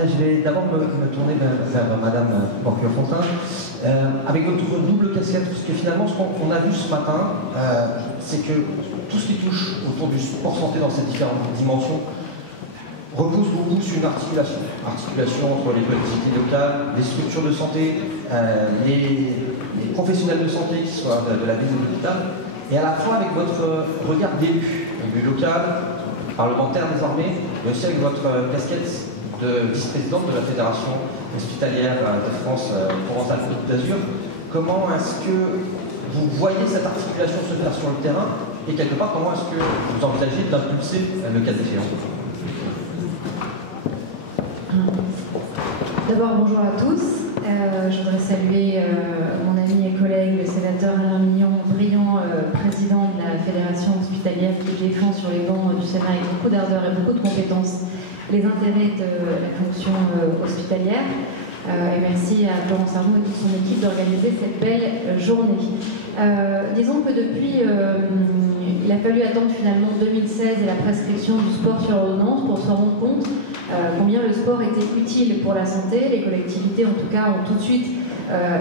Je vais d'abord me tourner vers Madame Porquier-Fontaine. Avec votre double casquette, parce que finalement, ce qu'on a vu ce matin, c'est que tout ce qui touche autour du sport santé dans ses différentes dimensions repose beaucoup sur une articulation entre les collectivités locales, les structures de santé, les professionnels de santé, qui soient de la ville ou de l'hôpital, et à la fois avec votre regard d'élu local, parlementaire désormais, mais aussi avec votre casquette de vice-présidente de la Fédération hospitalière de France Provence-Alpes-Côte d'Azur. Comment est-ce que vous voyez cette articulation se faire sur le terrain, et quelque part, comment est-ce que vous envisagez d'impulser le cas échéant? D'abord, bonjour à tous. Je voudrais saluer mon ami et collègue, le sénateur Alain Mignon, brillant président de la Fédération hospitalière qui défend sur les bancs du Sénat avec beaucoup d'ardeur et beaucoup de compétences les intérêts de la fonction hospitalière. Et merci à Florence Arnaud et toute son équipe d'organiser cette belle journée. Disons que depuis, il a fallu attendre finalement 2016 et la prescription du sport sur ordonnance pour se rendre compte combien le sport était utile pour la santé. Les collectivités, en tout cas, ont tout de suite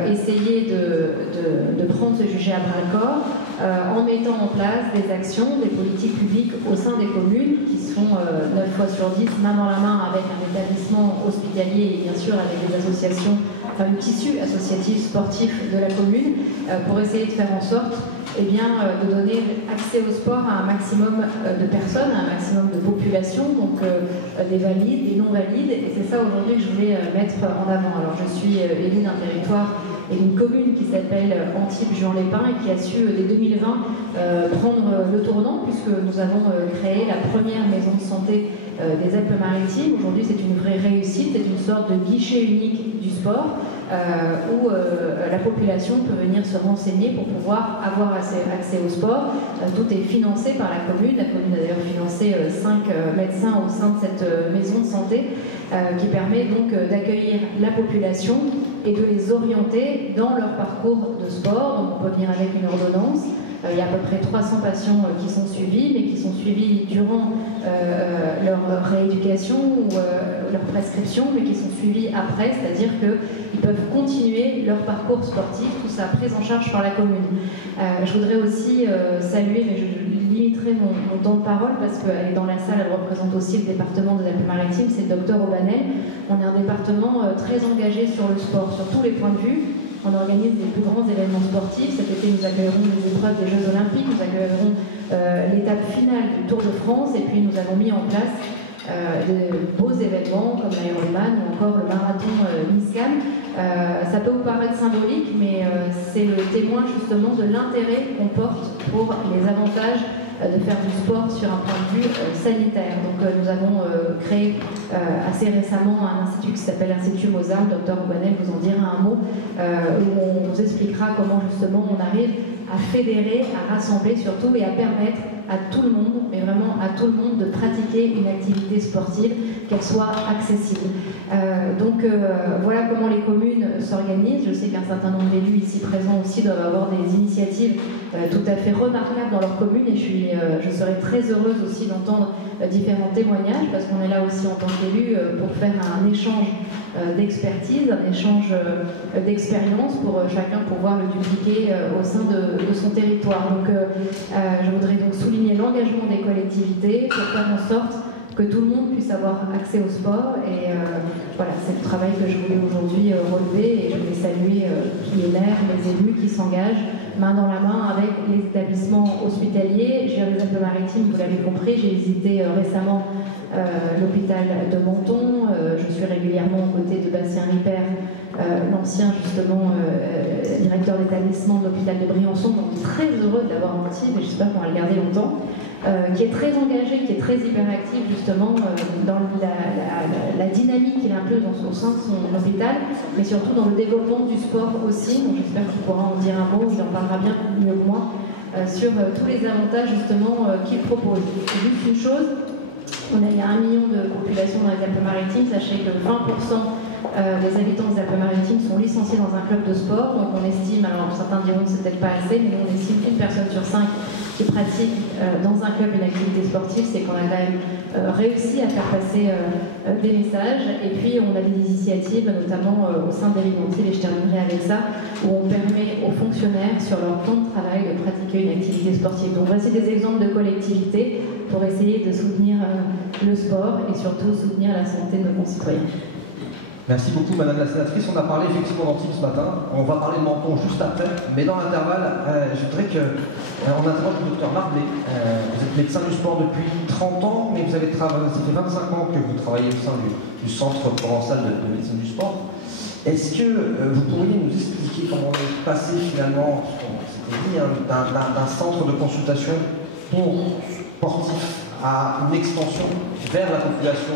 essayé de prendre ce sujet à bras-le-corps en mettant en place des actions, des politiques publiques au sein des communes qui sont 9 fois sur 10 main dans la main avec un établissement hospitalier et bien sûr avec des associations, enfin le tissu associatif sportif de la commune pour essayer de faire en sorte de donner accès au sport à un maximum de personnes, à un maximum de population, donc des valides, des non-valides, et c'est ça aujourd'hui que je voulais mettre en avant. Alors je suis élue d'un territoire et d'une commune qui s'appelle Antibes-Juan-les-Pins et qui a su dès 2020 prendre le tournant puisque nous avons créé la première maison de santé des Alpes-Maritimes. Aujourd'hui c'est une vraie réussite, c'est une sorte de guichet unique du sport où la population peut venir se renseigner pour pouvoir avoir accès au sport. Tout est financé par la commune. La commune a d'ailleurs financé 5 médecins au sein de cette maison de santé qui permet donc d'accueillir la population et de les orienter dans leur parcours de sport. Donc on peut venir avec une ordonnance. Il y a à peu près 300 patients qui sont suivis, mais qui sont suivis durant leur rééducation ou leur prescription, mais qui sont suivis après, c'est-à-dire qu'ils peuvent continuer leur parcours sportif, tout ça pris en charge par la commune. Je voudrais aussi saluer, mais je limiterai mon temps de parole parce qu'elle est dans la salle, elle représente aussi le département des Alpes-Maritimes, c'est le docteur Aubanel. On est un département très engagé sur le sport, sur tous les points de vue. On organise les plus grands événements sportifs. Cet été, nous accueillerons les épreuves des Jeux Olympiques, nous accueillerons l'étape finale du Tour de France, et puis nous avons mis en place de beaux événements comme l'Ironman ou encore le marathon Nice-Cannes. Ça peut vous paraître symbolique, mais c'est le témoin justement de l'intérêt qu'on porte pour les avantages de faire du sport sur un point de vue sanitaire. Donc nous avons créé assez récemment un institut qui s'appelle l'Institut Mozart. Le docteur Oubanel vous en dira un mot, où on vous expliquera comment justement on arrive à fédérer, à rassembler surtout et à permettre à tout le monde, mais vraiment à tout le monde, de pratiquer une activité sportive, qu'elle soit accessible. Voilà comment les communes s'organisent. Je sais qu'un certain nombre d'élus ici présents aussi doivent avoir des initiatives tout à fait remarquables dans leur commune, et je serai très heureuse aussi d'entendre différents témoignages, parce qu'on est là aussi en tant qu'élus pour faire un échange d'expertise, un échange d'expérience pour chacun pouvoir le dupliquer au sein de son territoire. Donc je voudrais donc souligner l'engagement des collectivités pour faire en sorte que tout le monde puisse avoir accès au sport, et voilà, c'est le travail que je voulais aujourd'hui relever, et je voulais saluer les maires, les élus qui s'engagent main dans la main avec les établissements hospitaliers. Je viens des Alpes-Maritimes, vous l'avez compris, j'ai visité récemment l'hôpital de Menton, je suis régulièrement aux côtés de Bastien Ripert, l'ancien justement directeur d'établissement de l'hôpital de Briançon, donc très heureux de l'avoir en Antibes, et j'espère qu'on va le garder longtemps, qui est très engagé, qui est très hyperactif justement dans la dynamique qu'il impose au sein de son hôpital, mais surtout dans le développement du sport aussi. Donc j'espère qu'il pourra en dire un mot, il en parlera bien mieux que moi, sur tous les avantages justement qu'il propose. Juste une chose, il y a 1 million de population dans les Alpes-Maritimes, sachez que 20% Les habitants des Alpes-Maritimes sont licenciés dans un club de sport, donc on estime, alors certains diront que c'est peut-être pas assez, mais on estime qu'une personne sur 5 qui pratique dans un club une activité sportive, c'est qu'on a quand même réussi à faire passer des messages. Et puis on a des initiatives, notamment au sein d'Alimentier, et je terminerai avec ça, où on permet aux fonctionnaires sur leur temps de travail de pratiquer une activité sportive. Donc voici des exemples de collectivités pour essayer de soutenir le sport et surtout soutenir la santé de nos concitoyens. Merci beaucoup Madame la Sénatrice. On a parlé effectivement d'Antibes ce matin, on va parler de Menton juste après, mais dans l'intervalle, je voudrais qu'on interroge le docteur Marblé. Vous êtes médecin du sport depuis 30 ans, mais vous avez travaillé, ça fait 25 ans que vous travaillez au sein du Centre provençal de médecine du sport. Est-ce que vous pourriez nous expliquer comment on est passé finalement, c'était dit, d'un centre de consultation pour sportifs à une extension vers la population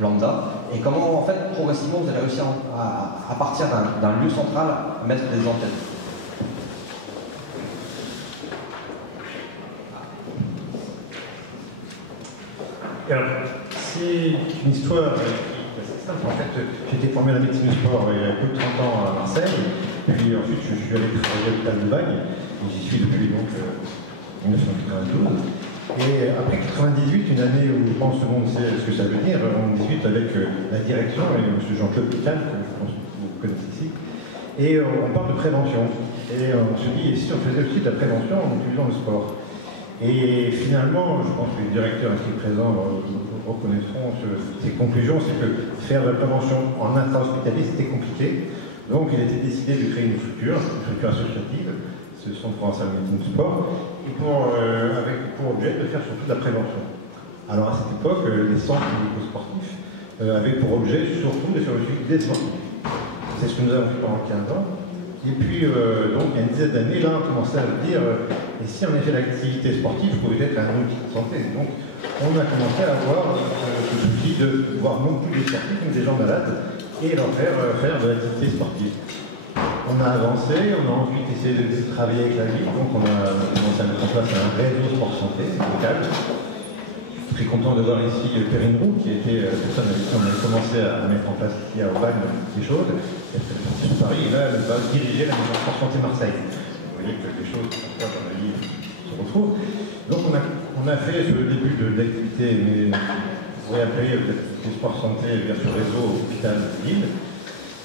lambda, et comment en fait progressivement vous avez réussi à partir d'un lieu central à mettre des antennes? Alors, c'est une histoire assez simple. En fait, j'ai été formé à la médecine du sport il y a plus de 30 ans à Marseille, puis ensuite je suis allé travailler à l'hôpital de Bagne, et j'y suis depuis donc 1992. Et après 98, une année où je pense que tout le monde sait ce que ça veut dire, on discute avec la direction et M. Jean-Claude Picard, que je pense que vous connaissez ici, et on parle de prévention. Et on se dit, et si on faisait aussi de la prévention en utilisant le sport? Et finalement, je pense que les directeurs ici présents reconnaîtront ces conclusions, c'est que faire de la prévention en intra-hospitalier, c'était compliqué. Donc il était décidé de créer une structure associative, ce Centre provençal de médecine du sport, et avec pour objet de faire surtout de la prévention. Alors à cette époque, les centres médico-sportifs avaient pour objet surtout de faire le suivi des sportifs. C'est ce que nous avons fait pendant 15 ans. Et puis, donc, il y a une dizaine d'années, là, on commençait à se dire, et si en effet l'activité sportive pouvait être un outil de santé? Donc, on a commencé à avoir ce souci de voir non plus des sportifs, mais des gens malades, et leur faire de l'activité sportive. On a avancé, on a ensuite essayé de travailler avec la ville, donc on a commencé à mettre en place un réseau sport santé local. Très content de voir ici Perrine Roux, qui était la personne avec qui on a commencé à mettre en place ici à Aubagne des choses. Elle est partie sur Paris et là elle va diriger la maison sport santé Marseille. Vous voyez que les choses parfois dans la vie se retrouvent. Donc on a fait sur le début de l'activité, mais vous pourriez appeler l'activité sport santé vers ce réseau hôpital de Lille.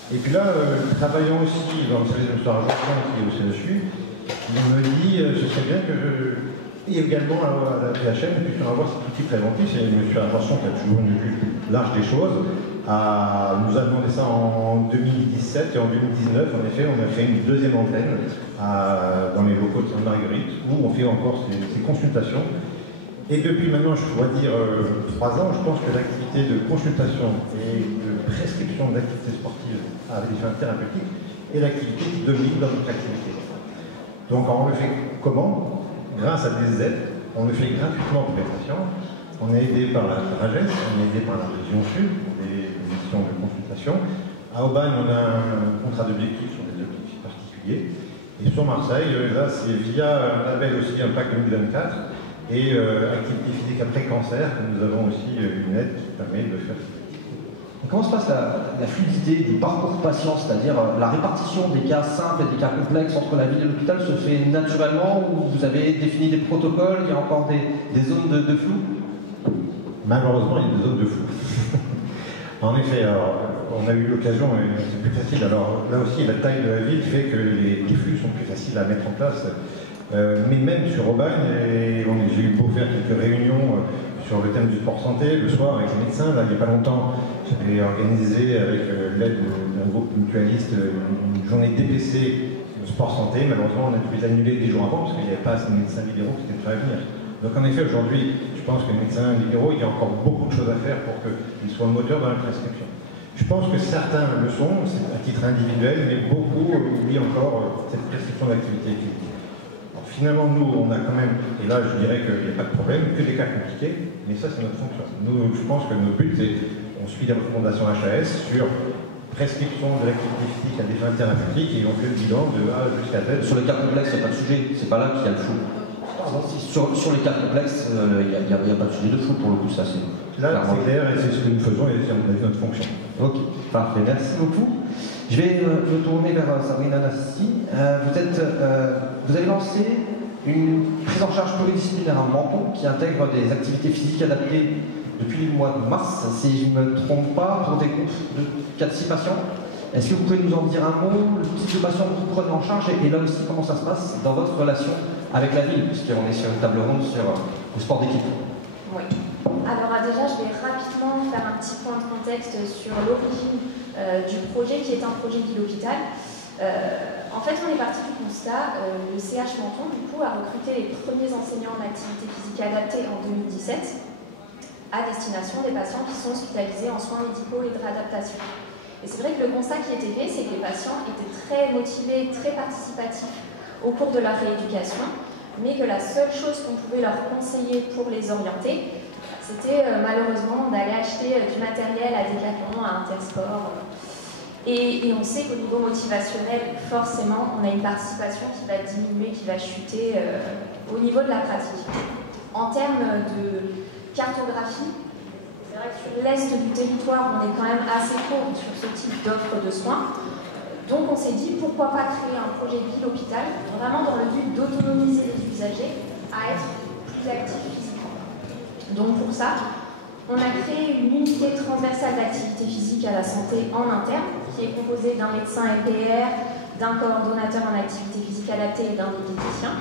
Et puis là, travaillant aussi dans le service de l'histoire Jean qui est au CHU, il me dit ce serait bien que et également à la PHM, puisqu'on va avoir cet outil préventif, c'est M. Argenson qui a toujours une vue large des choses, nous a demandé ça en 2017 et en 2019, en effet, on a fait une deuxième antenne dans les locaux de Sainte-Marguerite, où on fait encore ces consultations. Et depuis maintenant, je dois dire 3 ans, je pense que l'activité de consultation et de prescription d'activités sportives avec des fins thérapeutiques est l'activité qui domine dans notre activité. Donc on le fait comment? Grâce à des aides, on le fait gratuitement pour les patients. On est aidé par la RAGES, on est aidé par la région Sud, pour des missions de consultation. À Aubagne, on a un contrat d'objectifs sur des objectifs particuliers. Et sur Marseille, là, c'est via un label aussi Impact 2024 et activité physique après cancer que nous avons aussi une aide qui permet de faire. Comment se passe la fluidité du parcours patient, c'est-à-dire la répartition des cas simples et des cas complexes entre la ville et l'hôpital se fait naturellement ou vous avez défini des protocoles, il y a encore des zones de flou? Malheureusement, il y a des zones de flou. En effet, alors, on a eu l'occasion, et c'est plus facile. Alors là aussi, la taille de la ville fait que les flux sont plus faciles à mettre en place. Mais même sur Aubagne, j'ai eu beau faire quelques réunions sur le thème du sport santé, le soir avec les médecins. Là, il n'y a pas longtemps, j'avais organisé avec l'aide d'un groupe mutualiste une journée DPC de sport santé. Malheureusement, on a dû les annuler des jours avant parce qu'il n'y avait pas assez de médecins libéraux qui étaient prêts à venir. Donc en effet, aujourd'hui, je pense que les médecins libéraux, il y a encore beaucoup de choses à faire pour qu'ils soient moteurs dans la prescription. Je pense que certains le sont, à titre individuel, mais beaucoup oublient encore cette prescription d'activité physique. Finalement, nous, on a quand même, et là je dirais qu'il n'y a pas de problème, que des cas compliqués, mais ça c'est notre fonction. Nous, je pense que notre but, c'est on suit les recommandations HAS sur prescription de l'activité physique à des fins thérapeutiques et on fait le bilan de A jusqu'à Z. Sur les cas complexes, il n'y a pas de sujet, c'est pas là qu'il y a le flou. Sur les cas complexes, il n'y a pas de sujet de flou pour le coup, ça c'est. Là, c'est clair et c'est ce que nous faisons et c'est notre fonction. Ok, parfait, merci beaucoup. Je vais me tourner vers Sabrina Nassi. Vous avez lancé une prise en charge pluridisciplinaire en menton qui intègre des activités physiques adaptées depuis le mois de mars, si je ne me trompe pas, pour des groupes de 4-6 patients. Est-ce que vous pouvez nous en dire un mot, le type de patient que vous prenez en charge et là aussi comment ça se passe dans votre relation avec la ville, puisqu'on est sur une table ronde sur le sport d'équipe? Oui. Alors déjà, je vais rapidement faire un petit point de contexte sur l'origine du projet qui est un projet ville-hôpital. En fait, on est parti du constat, le CH Menton, du coup, a recruté les premiers enseignants en activité physique adaptée en 2017 à destination des patients qui sont hospitalisés en soins médicaux et de réadaptation. Et c'est vrai que le constat qui était fait, c'est que les patients étaient très motivés, très participatifs au cours de leur rééducation, mais que la seule chose qu'on pouvait leur conseiller pour les orienter, c'était malheureusement d'aller acheter du matériel à Decathlon, à Intersport. Et on sait qu'au niveau motivationnel, forcément, on a une participation qui va diminuer, qui va chuter au niveau de la pratique. En termes de cartographie, c'est vrai que sur l'est du territoire, on est quand même assez court sur ce type d'offre de soins. Donc on s'est dit, pourquoi pas créer un projet de ville-hôpital, vraiment dans le but d'autonomiser les usagers à être plus actifs physiquement. Donc pour ça, on a créé une unité transversale d'activité physique à la santé en interne, qui est composée d'un médecin LPR, d'un coordonnateur en activité physique adaptée et d'un diététicien.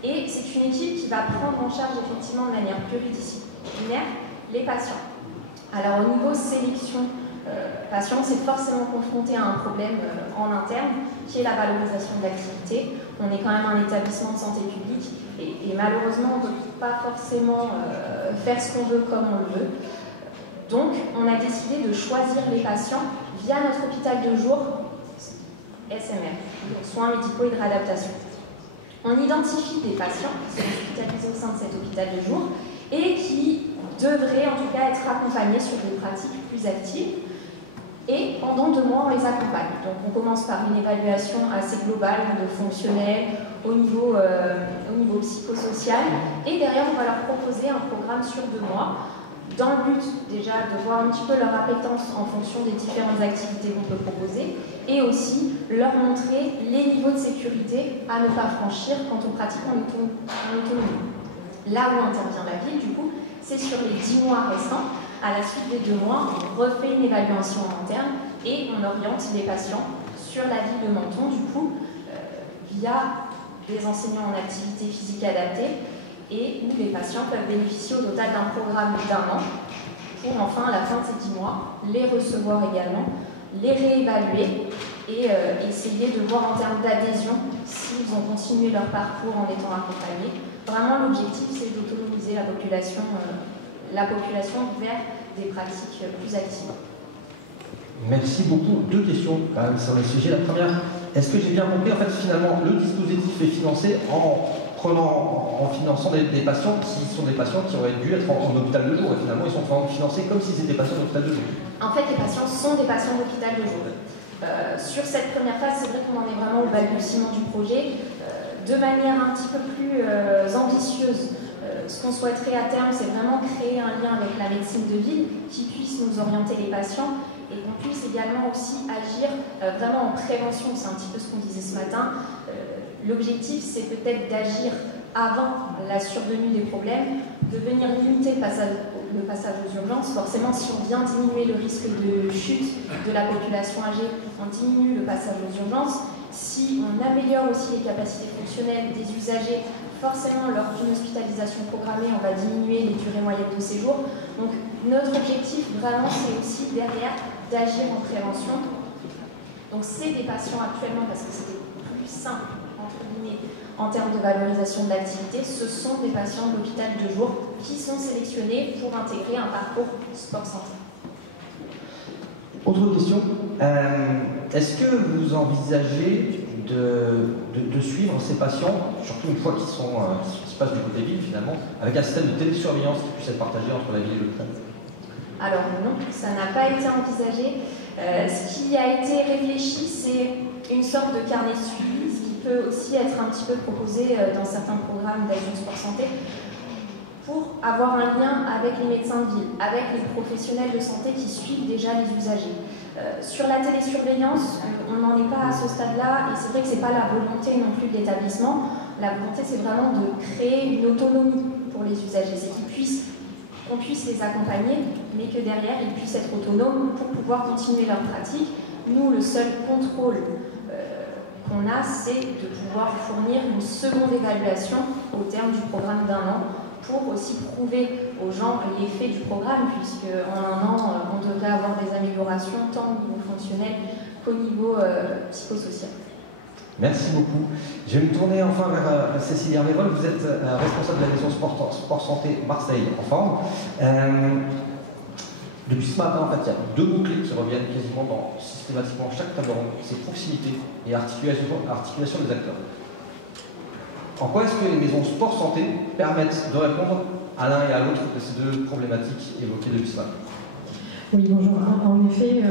Et c'est une équipe qui va prendre en charge effectivement de manière pluridisciplinaire les patients. Alors au niveau sélection patient, c'est forcément confronté à un problème en interne, qui est la valorisation de l'activité. On est quand même un établissement de santé publique et malheureusement, on ne peut pas forcément faire ce qu'on veut comme on le veut. Donc, on a décidé de choisir les patients via notre hôpital de jour SMR, donc soins médicaux et de réadaptation. On identifie des patients qui sont hospitalisés au sein de cet hôpital de jour et qui devraient en tout cas être accompagnés sur des pratiques plus actives. Et pendant 2 mois, on les accompagne. Donc on commence par une évaluation assez globale de fonctionnel au niveau psychosocial. Et derrière, on va leur proposer un programme sur 2 mois dans le but déjà de voir un petit peu leur appétence en fonction des différentes activités qu'on peut proposer et aussi leur montrer les niveaux de sécurité à ne pas franchir quand on pratique en autonomie. Là où intervient la ville, du coup, c'est sur les 10 mois restants. À la suite des 2 mois, on refait une évaluation interne et on oriente les patients sur la ville de Menton, du coup, via des enseignants en activité physique adaptée et où les patients peuvent bénéficier au total d'un programme d'1 an pour enfin, à la fin de ces 10 mois, les recevoir également, les réévaluer et essayer de voir en termes d'adhésion s'ils ont continué leur parcours en étant accompagnés. Vraiment, l'objectif, c'est d'autonomiser la population vers des pratiques plus actives. Merci beaucoup. 2 questions sur le sujet. La première, est-ce que j'ai bien compris, en fait, finalement, le dispositif est financé en finançant des patients qui sont des patients qui auraient dû être en hôpital de jour et finalement ils sont financés comme si c'était des patients d'hôpital de jour. En fait, les patients sont des patients d'hôpital de jour. Sur cette première phase, c'est vrai qu'on en est vraiment au balbutiement du projet. De manière un petit peu plus ambitieuse, ce qu'on souhaiterait à terme, c'est vraiment créer un lien avec la médecine de ville qui puisse nous orienter les patients et qu'on puisse également aussi agir vraiment en prévention. C'est un petit peu ce qu'on disait ce matin. L'objectif, c'est peut-être d'agir avant la survenue des problèmes, de venir limiter le passage aux urgences. Forcément, si on vient diminuer le risque de chute de la population âgée, on diminue le passage aux urgences. Si on améliore aussi les capacités fonctionnelles des usagers, forcément, lors d'une hospitalisation programmée, on va diminuer les durées moyennes de séjour. Donc, notre objectif, vraiment, c'est aussi derrière d'agir en prévention. Donc, c'est des patients actuellement, parce que c'était plus simple, entre guillemets, en termes de valorisation de l'activité, ce sont des patients de l'hôpital de jour qui sont sélectionnés pour intégrer un parcours sport-santé. Autre question, est-ce que vous envisagez de suivre ces patients, surtout une fois qu'ils se passent du côté ville finalement, avec un système de télésurveillance qui puisse être partagé entre la ville et l'hôpital? Alors non, ça n'a pas été envisagé. Ce qui a été réfléchi, c'est une sorte de carnet de suivi, ce qui peut aussi être un petit peu proposé dans certains programmes d'action sport santé. pour avoir un lien avec les médecins de ville, avec les professionnels de santé qui suivent déjà les usagers. Sur la télésurveillance, on n'en est pas à ce stade-là, et c'est vrai que ce n'est pas la volonté non plus de l'établissement. La volonté, c'est vraiment de créer une autonomie pour les usagers, c'est qu'on puisse les accompagner, mais que derrière, ils puissent être autonomes pour pouvoir continuer leur pratique. Nous, le seul contrôle qu'on a, c'est de pouvoir fournir une seconde évaluation au terme du programme d'1 an pour aussi prouver aux gens l'effet du programme, puisque en 1 an, on devrait avoir des améliorations tant au niveau fonctionnel qu'au niveau psychosocial. Merci beaucoup. Je vais me tourner enfin vers Cécile Hermévol. Vous êtes responsable de la maison Sport Santé Marseille en forme. Depuis ce matin, en fait, il y a 2 mots-clés qui reviennent quasiment systématiquement chaque table ronde, c'est proximité et articulation des acteurs. En quoi est-ce que les maisons sport santé permettent de répondre à l'un et à l'autre de ces 2 problématiques évoquées depuis ce matin? Oui, bonjour. En effet,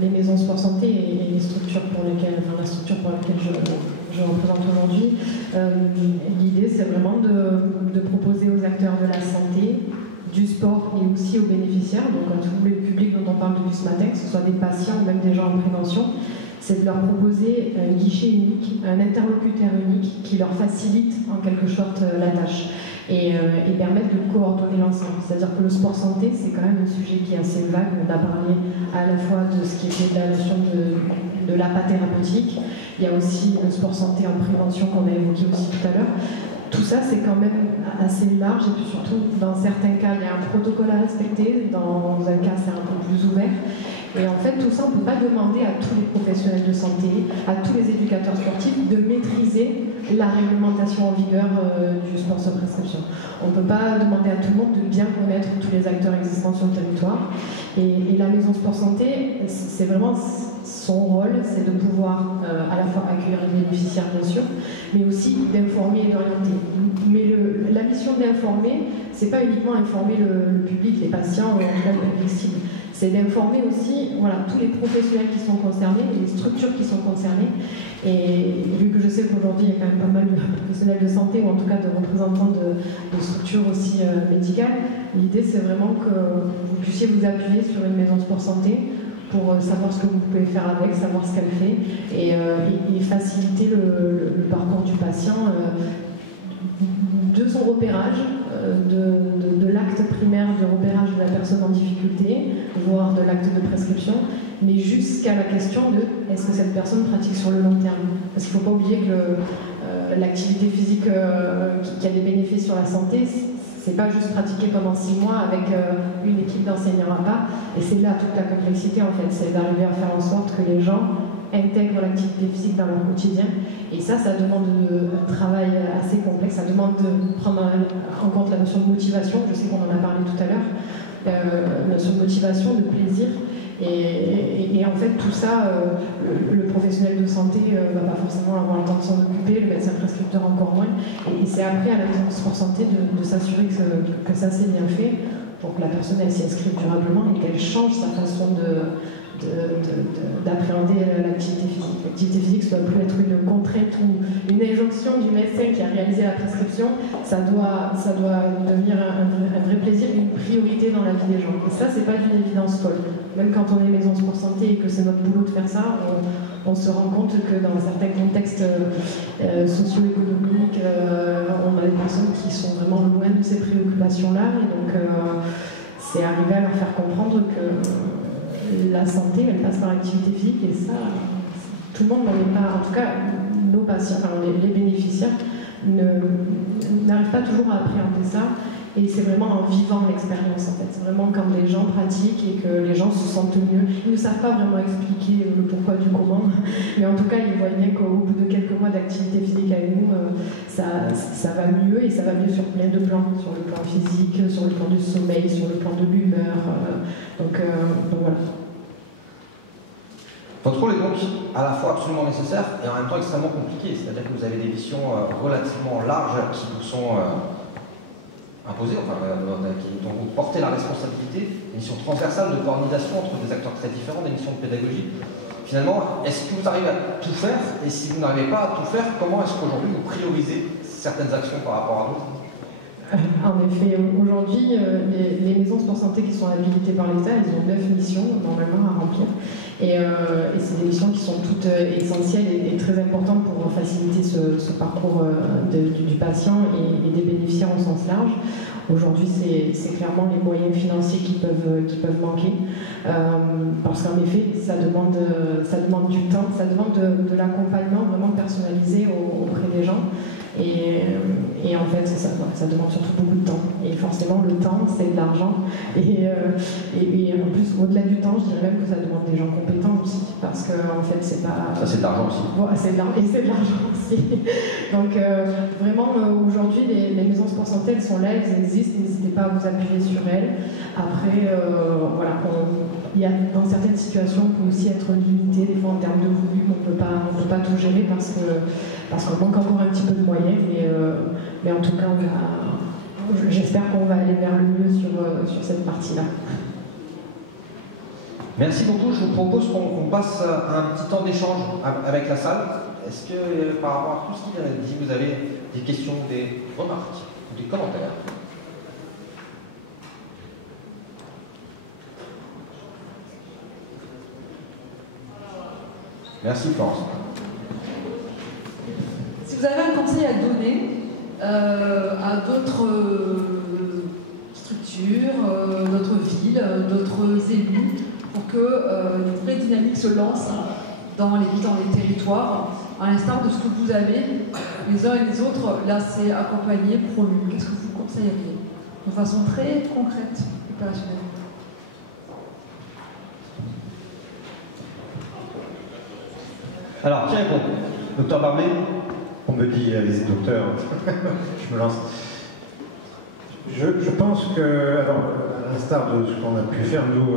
les maisons sport santé et les structures pour lesquelles, la structure pour laquelle je représente aujourd'hui, l'idée c'est vraiment de proposer aux acteurs de la santé, du sport et aussi aux bénéficiaires, donc à tous les publics dont on parle depuis ce matin, que ce soit des patients ou même des gens en prévention, c'est de leur proposer un guichet unique, un interlocuteur unique qui leur facilite en quelque sorte la tâche et permettre de coordonner l'ensemble. C'est-à-dire que le sport santé, c'est quand même un sujet qui est assez vague. On a parlé à la fois de ce qui était de la notion de l'appât thérapeutique, il y a aussi le sport santé en prévention qu'on a évoqué aussi tout à l'heure. Tout ça, c'est quand même assez large et puis surtout, dans certains cas, il y a un protocole à respecter, dans un cas, c'est un peu plus ouvert. Et en fait, tout ça, on ne peut pas demander à tous les professionnels de santé, à tous les éducateurs sportifs, de maîtriser la réglementation en vigueur du sport sur prescription. On ne peut pas demander à tout le monde de bien connaître tous les acteurs existants sur le territoire. Et la maison sport santé, c'est vraiment son rôle, c'est de pouvoir à la fois accueillir les bénéficiaires, bien sûr, mais aussi d'informer et d'orienter. Mais la mission d'informer, c'est pas uniquement informer le public, les patients, ou en tout cas le public cible. C'est d'informer aussi tous les professionnels qui sont concernés, les structures qui sont concernées. Et vu que je sais qu'aujourd'hui, il y a quand même pas mal de professionnels de santé, ou en tout cas de représentants de structures aussi médicales, l'idée c'est vraiment que vous puissiez vous appuyer sur une maison sport santé pour savoir ce que vous pouvez faire avec, savoir ce qu'elle fait, et faciliter le parcours du patient de son repérage, de l'acte primaire du repérage de la personne en difficulté, voire de l'acte de prescription, mais jusqu'à la question de est-ce que cette personne pratique sur le long terme. Parce qu'il ne faut pas oublier que l'activité physique qui a des bénéfices sur la santé, c'est pas juste pratiquer pendant 6 mois avec une équipe d'enseignants à part, et c'est là toute la complexité en fait, c'est d'arriver à faire en sorte que les gens intègrent l'activité physique dans leur quotidien, et ça demande un travail assez complexe, ça demande de prendre en compte la notion de motivation, je sais qu'on en a parlé tout à l'heure, la notion de motivation, de plaisir, et en fait tout ça, le professionnel de santé va pas forcément avoir le temps de s'en occuper, le médecin prescripteur encore moins, et c'est après à la maison de sport santé de s'assurer que ça s'est bien fait pour que la personne elle s'y inscrive durablement et qu'elle change sa façon d'appréhender l'activité physique. L'activité physique, ça ne doit plus être une contrainte ou une injonction du médecin qui a réalisé la prescription, ça doit devenir un vrai plaisir, une priorité dans la vie des gens. Et ça, c'est pas d'une évidence folle. Même quand on est maison sport santé et que c'est notre boulot de faire ça, on se rend compte que dans certains contextes socio-économiques, on a des personnes qui sont vraiment loin de ces préoccupations-là, et donc c'est arriver à leur faire comprendre que la santé, elle passe par l'activité physique, et ça, tout le monde n'en est pas, en tout cas, nos patients, les bénéficiaires, n'arrivent pas toujours à appréhender ça, et c'est vraiment en vivant l'expérience, en fait. C'est vraiment quand les gens pratiquent et que les gens se sentent mieux. Ils ne savent pas vraiment expliquer le pourquoi du comment, mais en tout cas, ils voient bien qu'au bout de quelques mois d'activité physique avec nous, ça va mieux, et ça va mieux sur plein de plans, sur le plan physique, sur le plan du sommeil, sur le plan de l'humeur, donc voilà. Votre rôle est donc à la fois absolument nécessaire et en même temps extrêmement compliqué, c'est-à-dire que vous avez des missions relativement larges qui vous sont imposées, dont vous portez la responsabilité, des missions transversales de coordination entre des acteurs très différents, des missions de pédagogie. Finalement, est-ce que vous arrivez à tout faire? Et si vous n'arrivez pas à tout faire, comment est-ce qu'aujourd'hui vous priorisez certaines actions par rapport à d'autres? En effet, aujourd'hui, les maisons sport santé qui sont habilitées par l'État, elles ont 9 missions normalement à remplir. Et c'est des missions qui sont toutes essentielles et très importantes pour faciliter ce parcours du patient et des bénéficiaires au sens large. Aujourd'hui, c'est clairement les moyens financiers qui peuvent manquer, parce qu'en effet, ça demande du temps, ça demande de l'accompagnement vraiment personnalisé auprès des gens. Et en fait, ça demande surtout beaucoup de temps. Et forcément, le temps, c'est de l'argent. Et en plus, au-delà du temps, je dirais même que ça demande des gens compétents aussi. Parce que, en fait, c'est pas. Ça, c'est de l'argent aussi. Voilà, c'est de l'argent aussi. Donc, vraiment, aujourd'hui, les maisons sport santé, elles sont là, elles existent. N'hésitez pas à vous appuyer sur elles. Après, voilà, dans certaines situations, on peut aussi être limité, des fois en termes de volume, on ne peut pas tout gérer parce qu'on manque encore un petit peu de moyens, mais en tout cas, j'espère qu'on va aller vers le mieux sur cette partie-là. Merci beaucoup. Je vous propose qu'on passe à un petit temps d'échange avec la salle. Est-ce que par rapport à tout ce qui vient d'être dit, vous avez des questions, des remarques ou des commentaires? Merci Florence. Si vous avez un conseil à donner à d'autres structures, d'autres villes, d'autres élus, pour que une vraie dynamique se lance dans les territoires, à l'instar de ce que vous avez, les uns et les autres, là c'est accompagné, promu. Qu'est-ce que vous conseilleriez de façon très concrète, opérationnelle? Alors, qui répond? Docteur Barbet? On me dit, allez-y docteur, je me lance. Je pense que, alors, à l'instar de ce qu'on a pu faire, nous,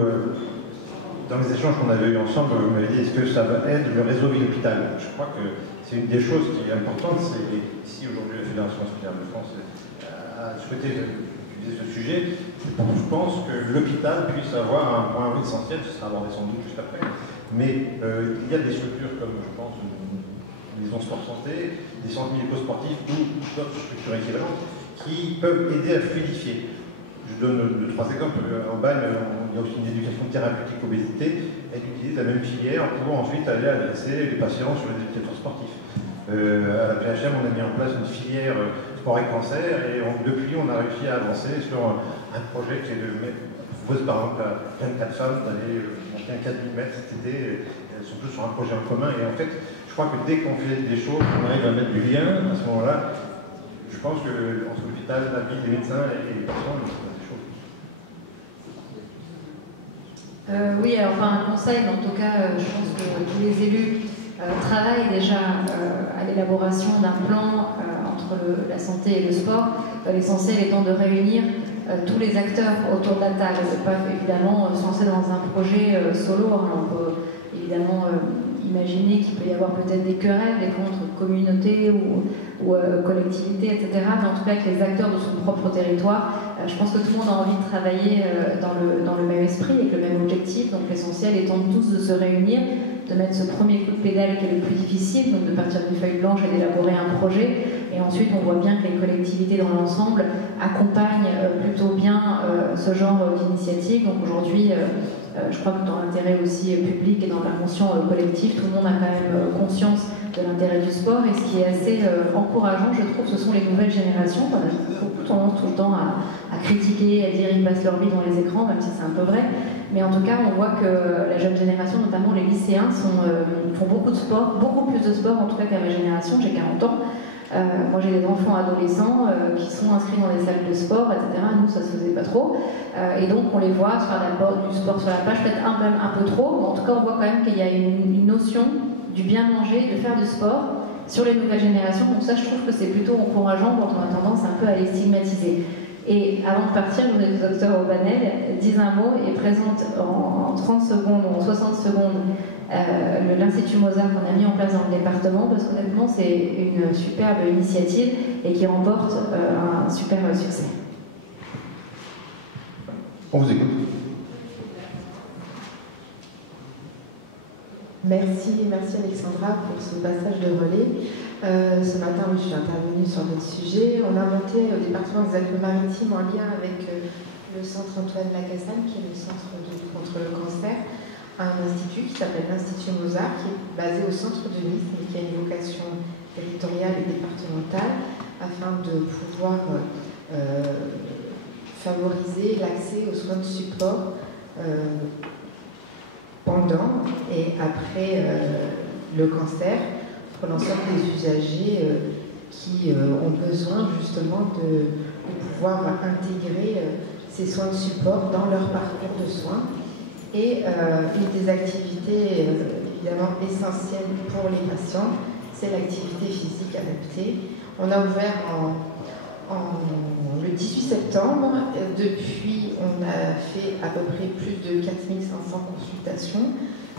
dans les échanges qu'on avait eu ensemble, vous m'avez dit, est-ce que ça aide le réseau ville-hôpital? Je crois que c'est une des choses qui est importante, c'est ici aujourd'hui la Fédération hospitalière de France a souhaité utiliser ce sujet. Je pense que l'hôpital puisse avoir un point essentiel, ce sera abordé sans doute juste après, mais il y a des structures comme, je pense, les maisons sport santé, des centres médico-sportifs ou d'autres structures équivalentes qui peuvent aider à fluidifier. Je donne 2-3 exemples. En Bagne, il y a aussi une éducation thérapeutique obésité. Elle utilise la même filière pour ensuite aller adresser les patients sur les éducateurs sportifs. À la PHM, on a mis en place une filière sport et cancer et depuis, on a réussi à avancer sur un projet qui est de propose par exemple à 24 femmes d'aller monter un 4000 mètres cet été. Elles sont tous sur un projet en commun et en fait, je crois que dès qu'on fait des choses, on arrive à mettre du lien à ce moment-là. Je pense que entre l'hôpital, la ville, les médecins et les patients, il y a des choses. Oui, alors enfin un conseil, mais en tout cas, je pense que tous les élus travaillent déjà à l'élaboration d'un plan entre la santé et le sport, l'essentiel étant de réunir tous les acteurs autour de la table, et pas évidemment se lancer dans un projet solo. On peut évidemment imaginer qu'il peut y avoir peut-être des querelles, des contre communautés ou collectivités, etc. Mais en tout cas, avec les acteurs de son propre territoire, je pense que tout le monde a envie de travailler dans le même esprit, avec le même objectif. Donc l'essentiel étant tous de se réunir, de mettre ce premier coup de pédale qui est le plus difficile, donc de partir d'une feuille blanche et d'élaborer un projet. Et ensuite, on voit bien que les collectivités dans l'ensemble accompagnent plutôt bien ce genre d'initiative. Donc aujourd'hui, je crois que dans l'intérêt aussi public et dans l'inconscient collectif, tout le monde a quand même conscience de l'intérêt du sport. Et ce qui est assez encourageant, je trouve, ce sont les nouvelles générations. On a beaucoup tendance tout le temps à critiquer, à dire qu'ils passent leur vie dans les écrans, même si c'est un peu vrai. Mais en tout cas, on voit que la jeune génération, notamment les lycéens, font beaucoup de sport, beaucoup plus de sport en tout cas qu'à ma génération. J'ai 40 ans. Moi j'ai des enfants adolescents qui sont inscrits dans des salles de sport, etc. Nous ça se faisait pas trop. Et donc on les voit faire du sport sur la page, peut-être un peu trop, mais en tout cas on voit quand même qu'il y a une notion du bien manger, de faire du sport sur les nouvelles générations. Donc ça je trouve que c'est plutôt encourageant quand on a tendance un peu à les stigmatiser. Et avant de partir, le docteur Aubanel dit un mot et présente en 30 secondes ou en 60 secondes l'Institut Mozart qu'on a mis en place dans le département, parce qu'honnêtement c'est une superbe initiative et qui remporte un super succès. On vous écoute. Merci Alexandra pour ce passage de relais. Ce matin, je suis intervenue sur notre sujet. On a monté au département des Alpes-Maritimes en lien avec le centre Antoine Lacassagne, qui est le centre de lutte contre le cancer, un institut qui s'appelle l'Institut Mozart, qui est basé au centre de Nice, mais qui a une vocation territoriale et départementale, afin de pouvoir favoriser l'accès aux soins de support pendant et après le cancer, pour l'ensemble des usagers qui ont besoin justement de pouvoir intégrer ces soins de support dans leur parcours de soins. Et une des activités évidemment essentielles pour les patients, c'est l'activité physique adaptée. On a ouvert le 18 septembre. Depuis, on a fait à peu près plus de 4500 consultations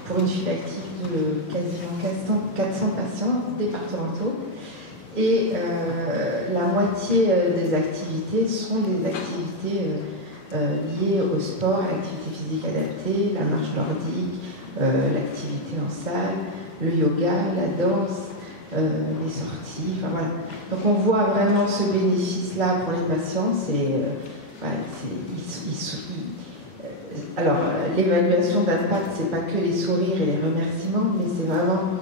pour une file active de quasiment 400 patients départementaux. Et la moitié des activités sont des activités liées au sport, à l'activité physique adaptée, la marche nordique, l'activité en salle, le yoga, la danse, les sorties, enfin voilà. Donc on voit vraiment ce bénéfice-là pour les patients. Alors l'évaluation d'impact, c'est pas que les sourires et les remerciements, mais c'est vraiment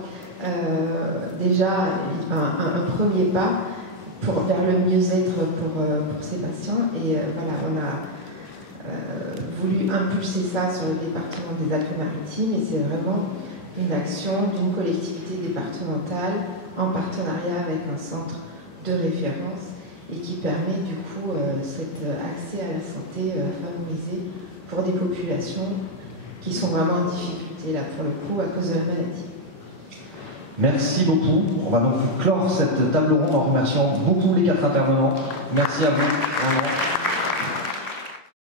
déjà un premier pas vers le mieux-être pour ces patients. Et voilà, on a voulu impulser ça sur le département des Alpes-Maritimes, et c'est vraiment une action d'une collectivité départementale en partenariat avec un centre de référence et qui permet du coup cet accès à la santé favorisé pour des populations qui sont vraiment en difficulté là pour le coup à cause de la maladie. Merci beaucoup. On va donc clore cette table ronde en remerciant beaucoup les 4 intervenants. Merci à vous. Vraiment.